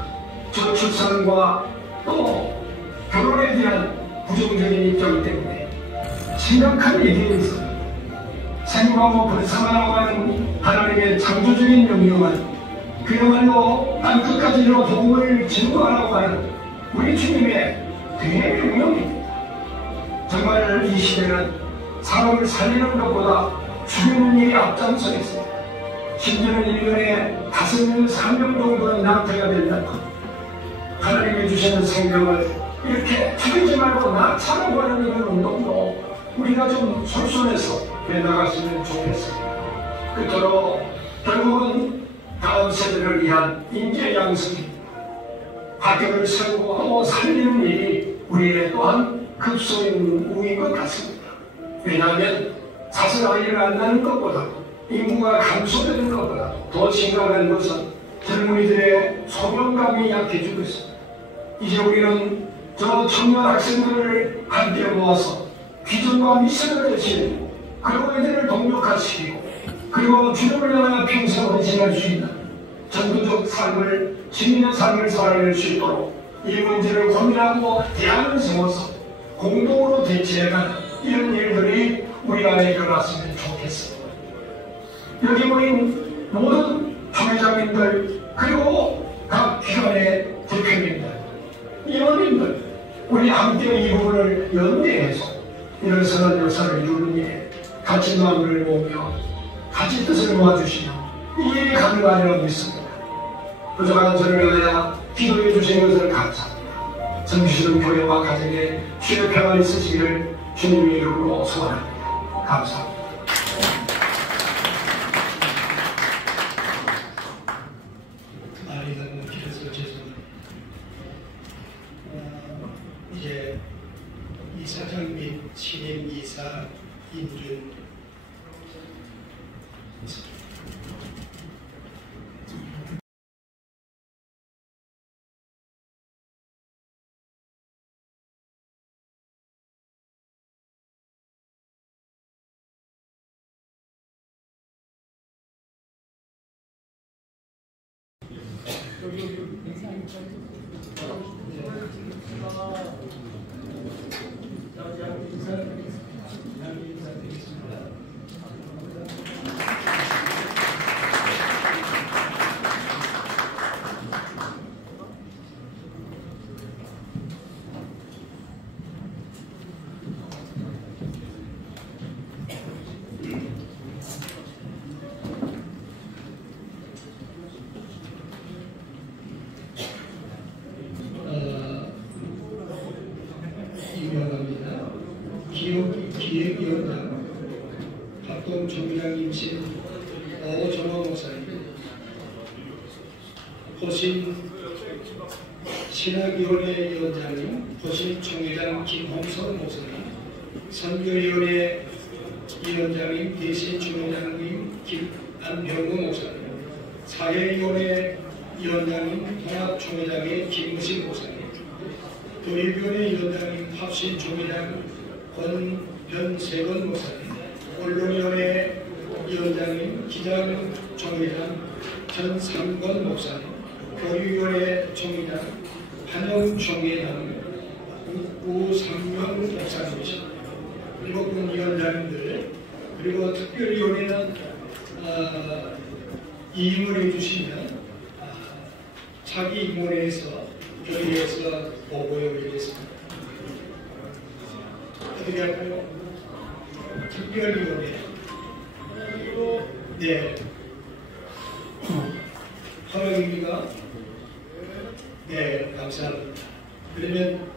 저출산과 또 결혼에 대한 부정적인 입장 때문에 심각한 얘기가 있습니다. 생명하고 번성하라고 하는 하나님의 창조적인 명령은 그야말로 땅끝까지로 복음을 증거하라고 하는 우리 주님의 대명령입니다. 정말 이 시대는 사람을 살리는 것보다 죽이는 일이 앞장서 있습니다. 심지어는 1년에 5명, 3명 정도는 낭패가 된다고 하나님이 주시는 생명을 이렇게 죽이지 말고 살아보는 이런 운동도 우리가 좀 솔선해서 해나갔으면 좋겠습니다. 그토록 결국은 다음 세대를 위한 인재 양성입니다. 학교를 세우고 또 살리는 일이 우리의 또한 급소인 우인 것 같습니다. 왜냐하면 사실 아이를 안 낳는 것보다 인구가 감소되는 것보다 더 심각한 것은 젊은이들의 소명감이 약해지고 있습니다. 이제 우리는 저 청년 학생들을 함께 모아서 비전과 미션을 제시하고 그리고 이들을 동력화시키고 그리고 주님을 향하여 평생을 지낼 수 있는 전도적 삶을 시민의 삶을 살아낼 수 있도록 이 문제를 고민하고 대안을 세워서 공동으로 대처해가는 이런 일들이 우리 안에 일어났으면 좋겠습니다. 여기 모인 모든 총회장님들 그리고 각 기관의 대표님들 임원님들 우리 함께 이 부분을 연대해서 이런 선한 역사를 이루는 일에 같이 마음을 모으며 같이 뜻을 모아주시며 이 일이 가능하리라고 믿습니다. 부족한 저를 위하여 기도해 주신 것을 감사합니다. 정주시는 교회와 가정에 주의 평안이 있으시기를 주님의 이름으로 소원합니다. 감사합니다. 말이 너무 길어서 죄송합니다. 이제 이사장 및 신임 이사 임준 기획위원장 박동 총장님이신 오정호 목사님, 호신 신학위원회 위원장님, 호신 총회장 김홍석 목사님, 선교위원회 위원장님, 대신 총회장님 김안병우 목사님, 사회위원회 위원장님, 통합총회장의 김무식 목사님, 교육위원회 위원장님, 합신 총회장 권변세건 목사님, 언론위원회 위원장님, 기장 총회장 전상권 목사님, 교육위원회 총회장 한영 총회장 우상명 목사님이십니다. 7분 위원장님들 그리고 특별위원회는 임을 해주시면 자기 임원회에서 교회에서 보고해 드리겠습니다. 어떻게 할까요? 특별위원회. 네. 허락입니까? 네, 감사합니다. 그러면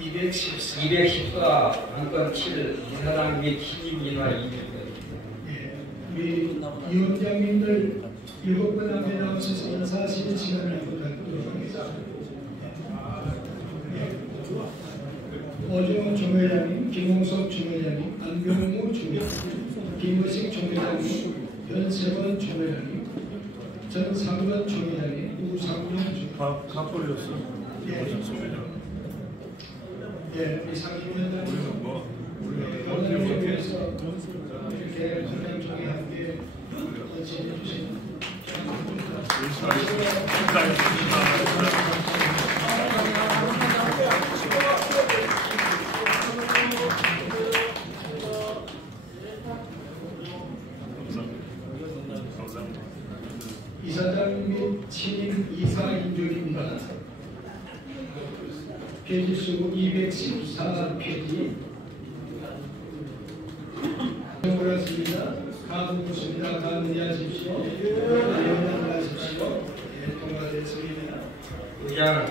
214 안건 7 이사장 및 신임인화 200건. 네, 우리 위원장님들 7분 앞에 나오셔서 인사하시는 시간을 부탁드리도록 하겠습니다. 오정호 총회장님, 김홍석 총회장님, 안병무 총회장님, 김무식 총회장님, 변세원 총회장님, 전상권 총회장님, 우상용 총회장님. 다 버렸어. 예, 우리 상임위원장님, 오늘을 위해서 이렇게 전장총회 함께 지내주신 이사장 및 신임 이사 인준입니다. 페이지수 214페이지. 고맙습니다. 가보겠습니다. 가문하십시오. 가문하십시오. 의장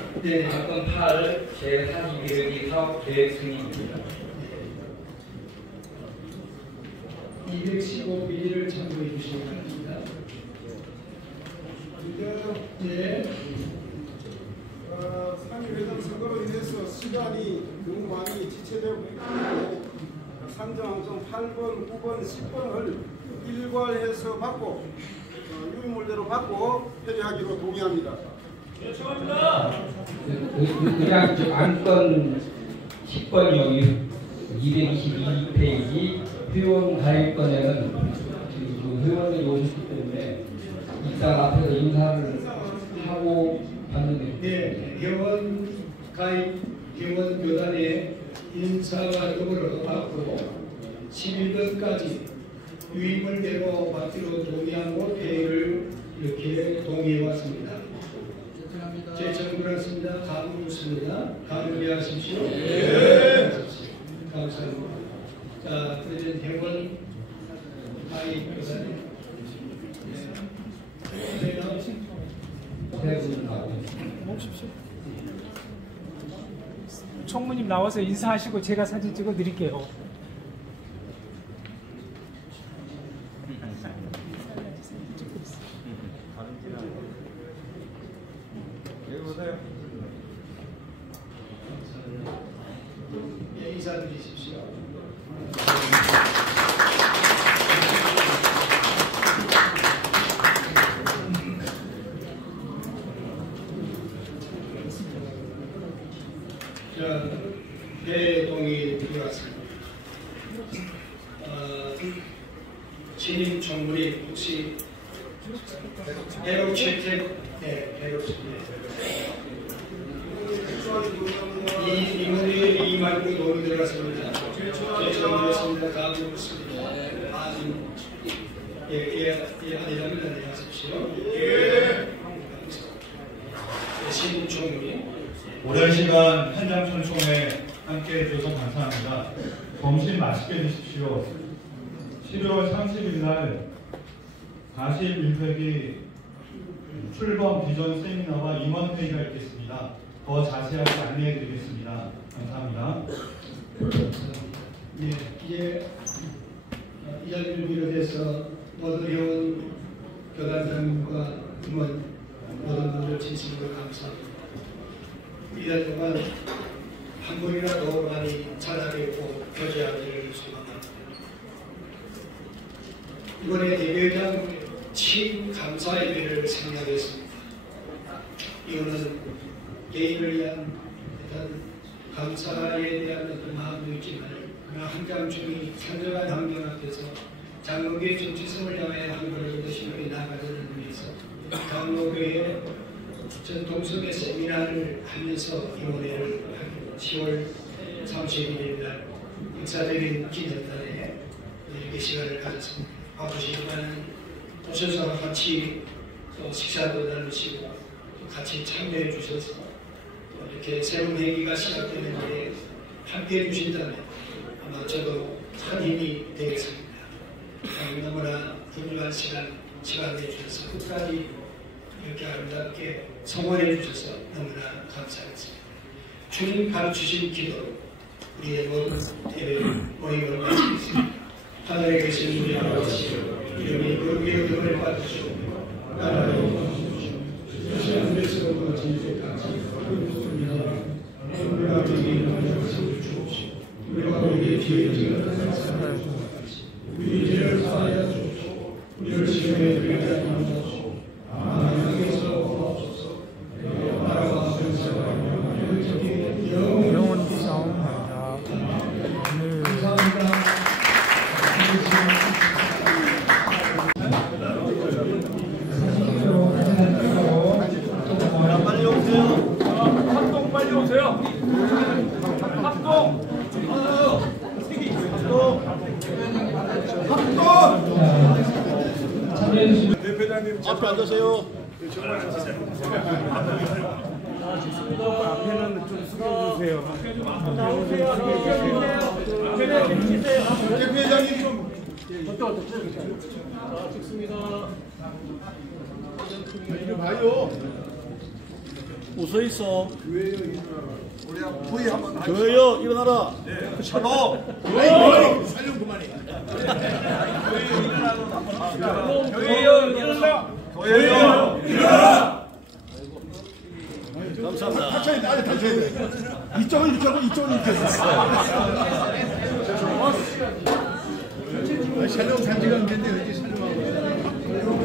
사건 8 제42회기 사업 계획 승인입니다. 215페이지를 참고해 주시기 바랍니다. 네. 상임회장 선거로 인해서 시간이 너무 많이 지체되고 있고 상정항정 8번, 9번, 10번을 일괄해서 받고 유인물대로 받고 회의하기로 동의합니다. 요청합니다. 그냥 안건 10번 여기 222페이지 회원 가입권에는 회원들이 오셨기 때문에 이따 앞에서 인사를 하고 받는 게 네, 회원 가입 회원 교단의 인사가 더불어 받고 11번까지 유인물대로 받기로 동의하고 회의를 이렇게 동의해 왔습니다. 제청구였습니다. 가문이었습니다. 가문이하십시오. 네. 감사합니다. 자, 그러면 회원 가입 교단에 총무님 나와서 인사하시고 제가 사진 찍어 드릴게요. 여기 보세요. 예, 인사드리십시오. 자, 대동이 들어왔습니다. 신임 총무님 혹시 배로 채택, 네, 배로 채택. 이분이 이 말고 논의 들어갔습니다. 제청드렸습니다. 다음으로 있습니다. 아니랍니다. 네, 하십시오. 신임 총무님. 오랜 시간 한장천 총회 함께 해주셔서 감사합니다. 점심 맛있게 드십시오. 11월 30일 날 41회기 출범 비전 세미나와 임원회의가 있겠습니다. 더 자세하게 안내해 드리겠습니다. 감사합니다. 네, 이제 이 자리를 비롯해서 모든 회원 교단장과 임원 모든 분들 진심으로 감사합니다. 이달 동안 한 분이라도 많이 찾아뵙고 교제하기를 소망합니다. 이번에 대회장 친 감사 예배를 생략했습니다. 이거는 개인을 위한 어떤 감사에 대한 어떤 마음도 있지만 그러나 한장중이 선정한 환경 앞에서 장로교의 정체성을 향해 한 걸음 더 심하게 나아가자는 의미에서 장로교의 전통성의 세미나를 하면서 이번에를 10월 31일 날 역사적인 기념단에 이렇게 시간을 가졌습니다. 바쁘시지만 오셔서 같이 또 식사도 나누시고 같이 참여해 주셔서 이렇게 새로운 회기가 시작되는데 함께 해주신다면 아마 저도 큰 힘이 되겠습니다. 너무나 훌륭한 시간 내주셔서 끝까지 이렇게 아름답게 성원해 주셔서 너무나 감사하겠습니다. 주님 가르치신 기도로 우리의 모든 모임을 마치겠습니다. 하늘에 계신 우리 아버지 이름이 거룩히 여김을 받으시오며 나라의 뜻이 하늘에서 같이 때까지 우리가 우리에게 나눠서 주옵시고 우리가 우리에게 피해 지은 사람을 주옵소서. 우리 죄를 사하여 주옵시고 우리를 시험에 들게 하지 마옵소서. 하나님께서 없소서. 나라와 권세와 영원히 싸움하리라. 감사합니다. 빨리 오세요. 합동 빨리 오세요. 합동. 대표장님 앞에 앉으세요. 앞에는 좀 숙여주세요. 대표장님 좀. 찍습니다. 이리 봐요. 웃어 있어. 교회여 일어나라. 우리 부의 한번 하시죠. 교회여 일어나라. 네. 샬롬. 샬롬 그만해. 교회여 일어나라. 한번 합시다. 교회여 일어나라. 교회여 일어나라. 감사합니다. 다쳐야 돼. 아니 다쳐야 돼. 이쪽은 이렇게 하고 이쪽은 이렇게 했어. 샬롬 산지가 언제인데 어디 샬롬하고